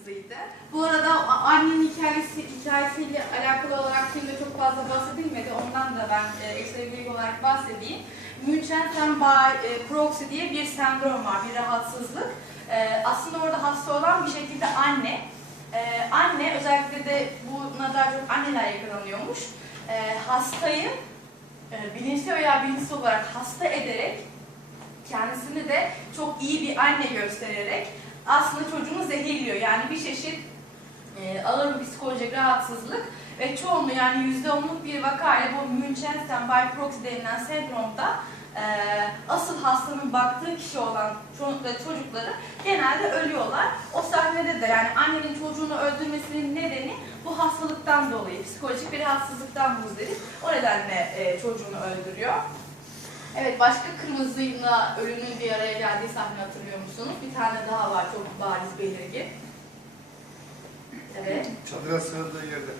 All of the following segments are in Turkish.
kırmızıydı. Bu arada annenin hikayesi, hikayesiyle alakalı olarak filmde çok fazla bahsedilmedi. Ondan da ben e, ekstra bir bilgi olarak bahsedeyim. Münchenstein-Bay e, proxy diye bir sendrom var, bir rahatsızlık. E, aslında orada hasta olan bir şekilde anne. E, anne, özellikle de buna daha çok anneler yakalanıyormuş. E, hastayı e, bilinçli veya bilinçsiz olarak hasta ederek kendisini de çok iyi bir anne göstererek aslında çocuğunu zehirliyor. Yani bir çeşit e, ağır psikolojik rahatsızlık ve çoğunluğu yani yüzde onluk bir vakayla bu Münchenstein-Bay proxy denilen sendromda e, asıl hastanın baktığı kişi olan çocukları genelde ölüyorlar. O sahnede de yani annenin çocuğunu öldürmesinin nedeni bu hastalıktan dolayı, psikolojik bir rahatsızlıktan muzdarip. O nedenle e, çocuğunu öldürüyor. Evet, başka kırmızıyla ölünün bir araya geldiği sahne hatırlıyor musunuz? Bir tane daha var, çok bariz belirgin. Evet. Çadıra sığındığı yerde.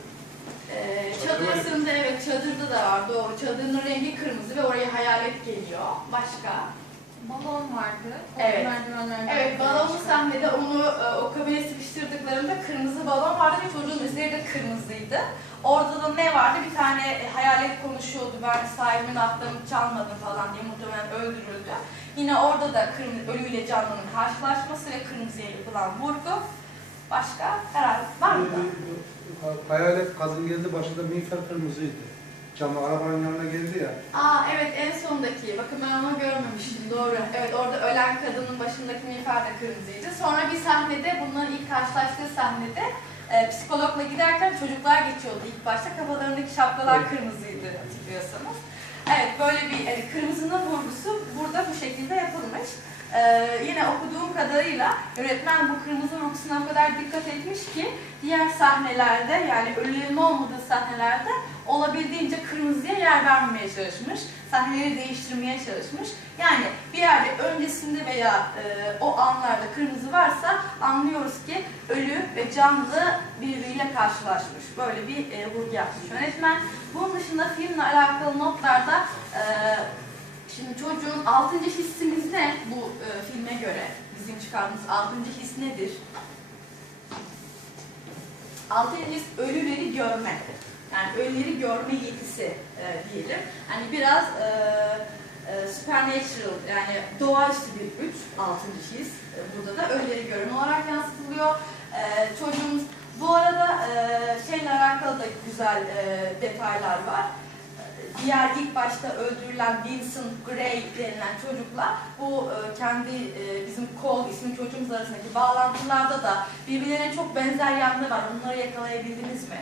Ee, çadır sığında evet, çadırda da var, doğru. Çadırın rengi kırmızı ve oraya hayalet geliyor. Başka? Balon vardı. O Evet. Evet, balonlu sahnede onu e, o kabine sıkıştırdıklarında kırmızı balon vardı ve çocuğun üzeri de kırmızıydı. Orada da ne vardı? Bir tane e, hayalet konuşuyordu. Ben sahibimin aklını çalmadım falan diye muhtemelen öldürüldü. Yine orada da kırmızı, ölüyle canlının karşılaşması ve kırmızıya yapılan vurgu. Başka herhalde var mı? Ee, Hayalet kadın geldi başında miğfer kırmızıydı. Camı arabanın yanına geldi ya. Aa evet en sondaki. Bakın ben onu görmemiştim. Doğru. Evet orada ölen kadının başındaki miğfer de kırmızıydı. Sonra bir sahnede bunların ilk karşılaştığı sahnede e, psikologla giderken çocuklar geçiyordu ilk başta. Kafalarındaki şapkalar Evet. kırmızıydı hatırlıyorsanız. Evet böyle bir yani kırmızının vurgusu burada bu şekilde yapılmış. Ee, yine okuduğum kadarıyla öğretmen bu kırmızı vurgusuna o kadar dikkat etmiş ki diğer sahnelerde yani ölülerin olmadığı sahnelerde olabildiğince kırmızıya yer vermemeye çalışmış. Sahneleri değiştirmeye çalışmış. Yani bir yerde öncesinde veya e, o anlarda kırmızı varsa anlıyoruz ki ölü ve canlı birbiriyle karşılaşmış. Böyle bir e, vurgu yapmış yönetmen. Bunun dışında filmle alakalı notlarda e, şimdi çocuğun altıncı hissimiz ne bu e, filme göre? Bizim çıkardığımız altıncı his nedir? Altıncı his ölüleri görme. Yani ölüleri görme yetisi e, diyelim. Hani biraz e, e, supernatural yani doğaüstü bir güç, altıncı his. E, burada da ölüleri görme olarak yansıtılıyor. E, çocuğumuz bu arada e, şeyle alakalı da güzel e, detaylar var. Diğer ilk başta öldürülen Vincent Gray denilen çocukla bu e, kendi e, bizim Cole isimli çocuğumuz arasındaki bağlantılarda da birbirlerine çok benzer yanları var. Bunları yakalayabildiniz mi?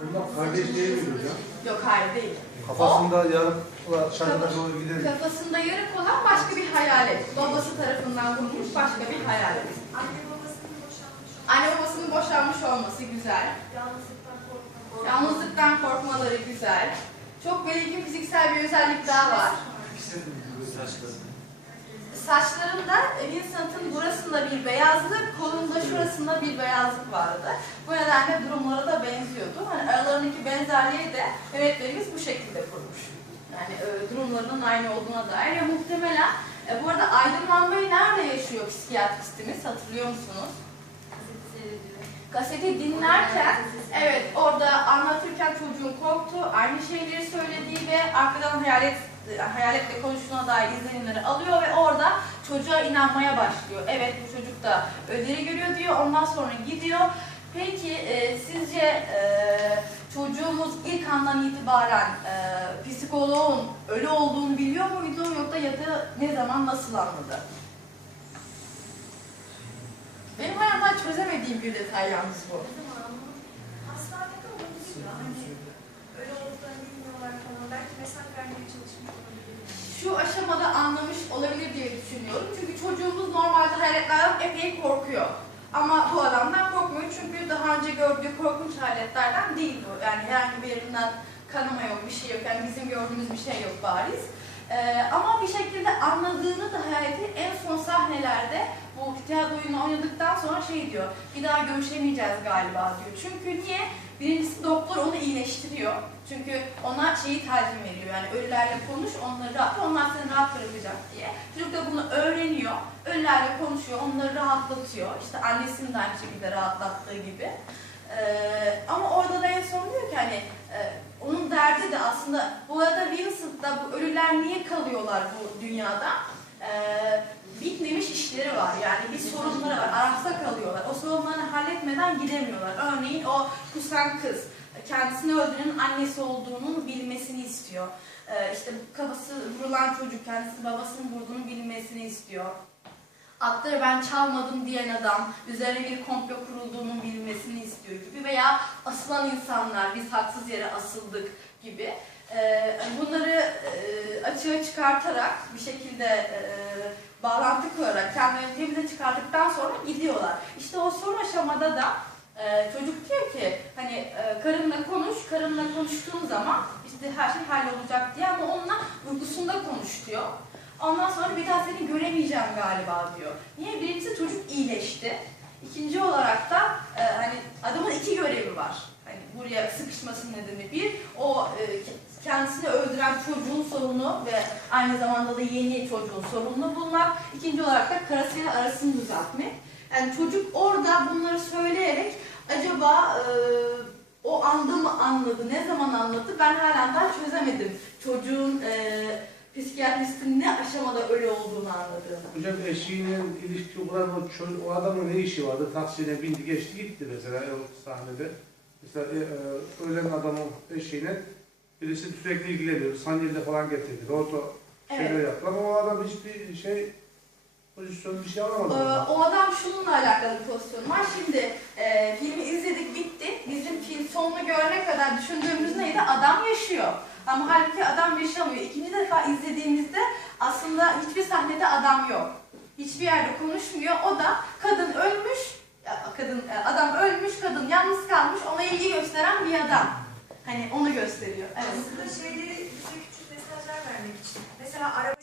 Bunlar kardeş değil mi hocam? Yok hayır değil. Kafasında yarıkla çadıra doğru gider. Kafasında yarık olan başka bir hayalet. Babası tarafından vurulmuş başka bir hayalet. Anne babasının boşanmış Anne babasının boşanmış olması güzel. yalnızlıktan korkmak. Yalnızlıktan korkmaları güzel. Çok belirgin fiziksel bir özellik daha var. Saçlarında Vincent'ın burasında bir beyazlık, kolunda şurasında bir beyazlık vardı. Bu nedenle durumları da benziyordu. Hani aralarındaki benzerliği de yönetmenimiz bu şekilde kurmuş. Yani e, durumlarının aynı olduğuna dair ve muhtemelen e, bu arada aydınlanmayı nerede yaşıyor psikiyatristimiz hatırlıyor musunuz? Kaseti dinlerken evet orada anlatırken çocuğun korktuğu, aynı şeyleri söylediği ve arkadan hayalet hayaletle konuştuğuna dair izlenimleri alıyor ve orada çocuğa inanmaya başlıyor. Evet bu çocuk da ölüleri görüyor diyor. Ondan sonra gidiyor. Peki e, sizce e, çocuğumuz ilk andan itibaren e, psikoloğun ölü olduğunu biliyor muydu yoksa ya da ne zaman nasıl anladı? Benim hayatımda çözemediğim bir detay yalnız bu. Hastanede Hani öyle olduklarını bilmiyorlar falan. Belki mesaj vermeye çalışmış olabilir. Şu aşamada anlamış olabilir diye düşünüyorum. Çünkü çocuğumuz normalde hayaletlerden epey korkuyor. Ama bu adamdan korkmuyor çünkü daha önce gördüğü korkunç hayaletlerden değil bu. Yani herhangi bir yerinden kanama yok, bir şey yok. Yani bizim gördüğümüz bir şey yok bariz. Ee, ama bir şekilde anladığını da hayaleti en son sahnelerde tiyatro oyunu oynadıktan sonra şey diyor, bir daha görüşemeyeceğiz galiba diyor. Çünkü niye? Birincisi doktor onu iyileştiriyor. Çünkü ona şeyi telkin veriyor yani ölülerle konuş, onları rahat, onlar seni rahat bırakacak diye. Çocuk da bunu öğreniyor, ölülerle konuşuyor, onları rahatlatıyor. İşte annesini de aynı şekilde rahatlattığı gibi. Ee, ama orada da en son diyor ki hani e, onun derdi de aslında bu arada Vincent'da bu ölüler niye kalıyorlar bu dünyada? Ee, bitmemiş işleri var yani bir sorunları var, arafta kalıyorlar. O sorunlarını halletmeden gidemiyorlar. Örneğin o kusan kız kendisini öldürenin annesi olduğunu bilmesini istiyor. Ee, işte kafası vurulan çocuk kendisi babasının vurduğunu bilmesini istiyor. Atları ben çalmadım diyen adam üzerine bir komplo kurulduğunu bilmesini istiyor gibi veya asılan insanlar biz haksız yere asıldık gibi. Ee, bunları e, açığa çıkartarak bir şekilde e, bağlantı kurarak kendilerini temize çıkardıktan sonra gidiyorlar. İşte o son aşamada da e, çocuk diyor ki hani e, karınla konuş, karınla konuştuğun zaman işte her şey hallolacak diye ama onunla uykusunda konuş diyor. Ondan sonra bir daha seni göremeyeceğim galiba diyor. Niye? Birincisi çocuk iyileşti. İkinci olarak da e, hani adamın iki görevi var. Buraya sıkışmasının nedeni bir, o e, ke- kendisini öldüren çocuğun sorunu ve aynı zamanda da yeni çocuğun sorununu bulmak. İkinci olarak da karısıyla arasını düzeltmek. Yani çocuk orada bunları söyleyerek acaba e, o anda mı anladı, ne zaman anladı ben halen daha çözemedim. Çocuğun e, psikiyatristin ne aşamada ölü olduğunu anladığını. Hocam eşiğine ilişki kuran o, o adamın ne işi vardı? Taksiyle bindi geçti gitti mesela o sahnede. Mesela e, e, ölen adamın eşiğine birisi sürekli ilgileniyor. Sandalye falan getirdi. Şeyler Evet. yaptı ama o adam hiçbir şey pozisyon bir şey alamadı. Ee, o adam şununla alakalı bir pozisyon var. Şimdi e, filmi izledik bitti. Bizim film sonunu görene kadar düşündüğümüz neydi? Adam yaşıyor. Ama halbuki adam yaşamıyor. İkinci defa izlediğimizde aslında hiçbir sahnede adam yok. Hiçbir yerde konuşmuyor. O da kadın ölmüş, kadın e, adam ölmüş, kadın yalnız kalmış. Ona ilgi gösteren bir adam. Hani onu gösteriyor. Evet. Aslında şeyleri bize küçük mesajlar vermek için. Mesela araba